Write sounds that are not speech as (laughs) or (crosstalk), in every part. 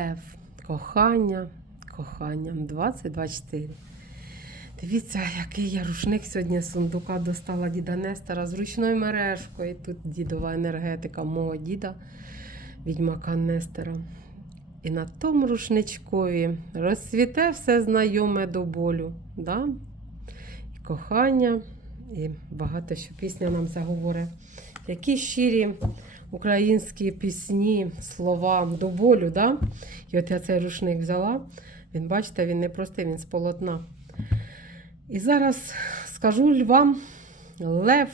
Лев. Кохання, кохання 2024. Дивіться, який я рушник сьогодні з сундука достала діда Нестора з ручною мережкою. Тут дідова енергетика мого діда, відьмака Нестора. І на тому рушничкові розцвіте все знайоме до болю. Да? І кохання, і багато що пісня нам заговорить. Які щирі українські пісні, слова до болю. Да? І от я цей рушник взяла. Він, бачите, він не простий, він з полотна. І зараз скажу вам, Лев,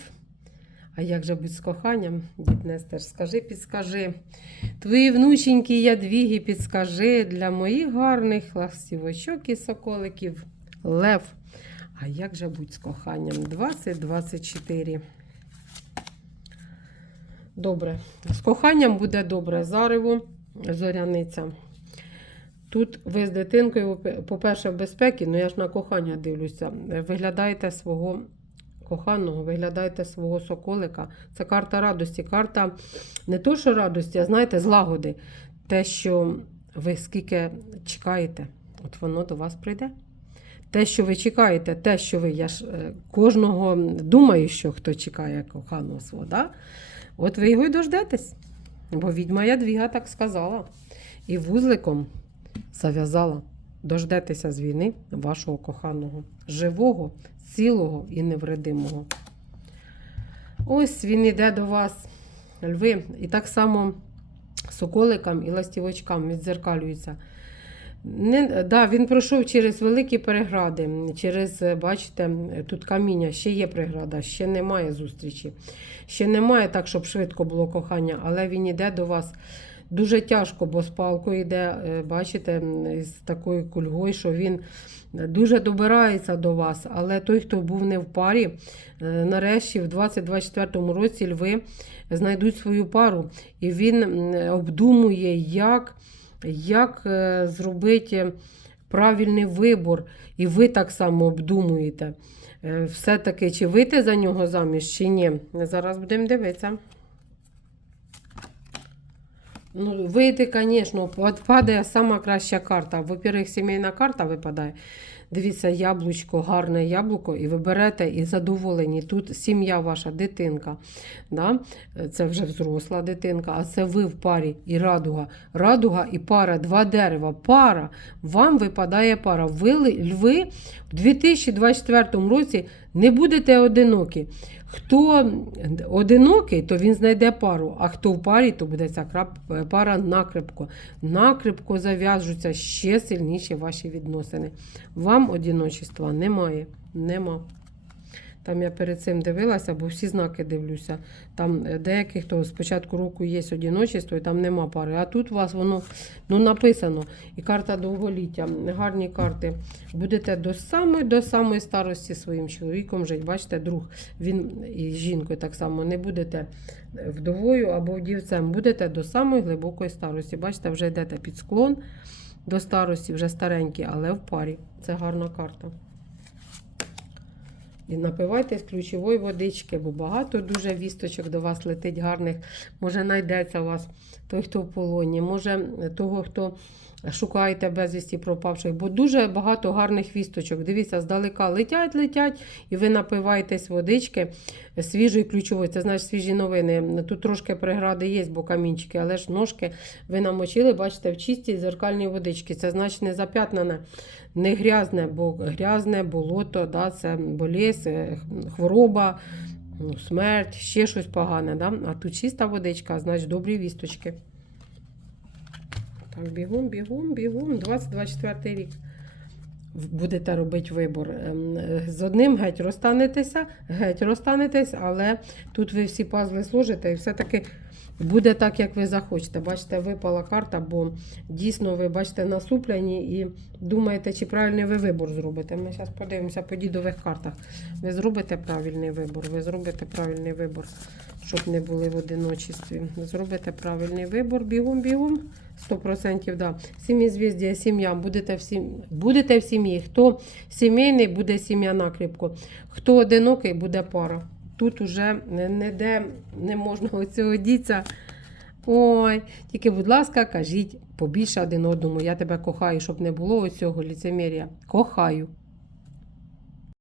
а як же будь з коханням, дід Нестер, скажи, підскажи. Твої внученьки ядвіги підскажи для моїх гарних ластівочок і соколиків. Лев. А як же будь з коханням? 2024. Добре. З коханням буде добре. Зарево, зоряниця. Тут ви з дитинкою, по-перше, в безпеці, ну я ж на кохання дивлюся. Виглядаєте свого коханого, виглядаєте свого соколика. Це карта радості. Карта не то, що радості, а знаєте, злагоди. Те, що ви скільки чекаєте, от воно до вас прийде. Те, що ви чекаєте, те, що ви, я ж е, кожного думаю, що хто чекає коханого свого, да? От ви його й дождетесь. Бо відьма Ядвіга так сказала. І вузликом зав'язала. Дождетеся з війни вашого коханого, живого, цілого і невредимого. Ось він іде до вас, льви, і так само соколикам і ластівочкам відзеркалюється. Не, да, він пройшов через великі перегради, через, бачите, тут каміння, ще є преграда, ще немає зустрічі. Ще немає так, щоб швидко було кохання, але він іде до вас дуже тяжко, бо з палкою йде, е, бачите, з такою кульгою, що він дуже добирається до вас. Але той, хто був не в парі, е, нарешті в 2024 році льви знайдуть свою пару. І він обдумує, як, як е, зробити правильний вибор. І ви так само обдумуєте. Е, Все-таки, чи вийти за нього заміж, чи ні. Зараз будемо дивитися. Ну, вийти, звісно, падає сама краща карта. Во-первых, сімейна карта випадає. Дивіться, яблучко, гарне яблуко, і ви берете і задоволені. Тут сім'я ваша, дитинка. Да? Це вже взросла дитинка, а це ви в парі і радуга. Радуга і пара, два дерева. Пара. Вам випадає пара. Ви, льви, в 2024 році не будете одинокі. Хто одинокий, то він знайде пару, а хто в парі, то буде ця пара накрепко. Накрепко зав'яжуться ще сильніші ваші відносини. Вам одиночества немає. Нема. Там я перед цим дивилася, бо всі знаки дивлюся. Там е, деяких, хто з початку року є одиночество, і там нема пари. А тут у вас воно ну, написано. І карта довголіття. Гарні карти. Будете до самої до самої старості своїм чоловіком жити. Бачите, друг, він і жінкою так само не будете вдовою або вдівцем. Будете до самої глибокої старості. Бачите, вже йдете під склон до старості, вже старенькі, але в парі. Це гарна карта. І напивайтесь ключової водички, бо багато дуже вісточок до вас летить гарних. Може, знайдеться у вас той, хто в полоні, може того, хто шукаєте безвісті пропавших, бо дуже багато гарних вісточок. Дивіться, здалека летять, летять, і ви напиваєтесь водички свіжої ключової. Це значить свіжі новини. Тут трошки прегради є, бо камінчики, але ж ножки ви намочили, бачите, в чистій зеркальній водичці. Це значить не зап'ятнене, не грязне, бо грязне болото, да, це болість, е, хвороба. ну, Смерть, ще щось погане, да? а тут чиста водичка, значить добрі вісточки. Так, бігом, бігом, бігом. 2024 рік. Будете робити вибор. Ем, З одним геть розстанетеся, геть розстанетесь, але тут ви всі пазли сложите і все-таки буде так, як ви захочете. Бачите, випала карта, бо дійсно ви бачите насупляні і думаєте, чи правильний ви вибор зробите. Ми зараз подивимося по дідових картах. Ви зробите правильний вибор, ви зробите правильний вибор, щоб не були в одиночестві. Зробите правильний вибор, бігом, бігом. 100%, да. Сім'ї звізді, сім'я, будете в, сім... будете в сім'ї. Хто сімейний, буде сім'я накріпко. Хто одинокий, буде пара. Тут уже ніде не можна (laughs) оцього діться. Ой, тільки, будь ласка, кажіть побільше один одному. Я тебе кохаю, щоб не було оцього ліцемір'я. Кохаю.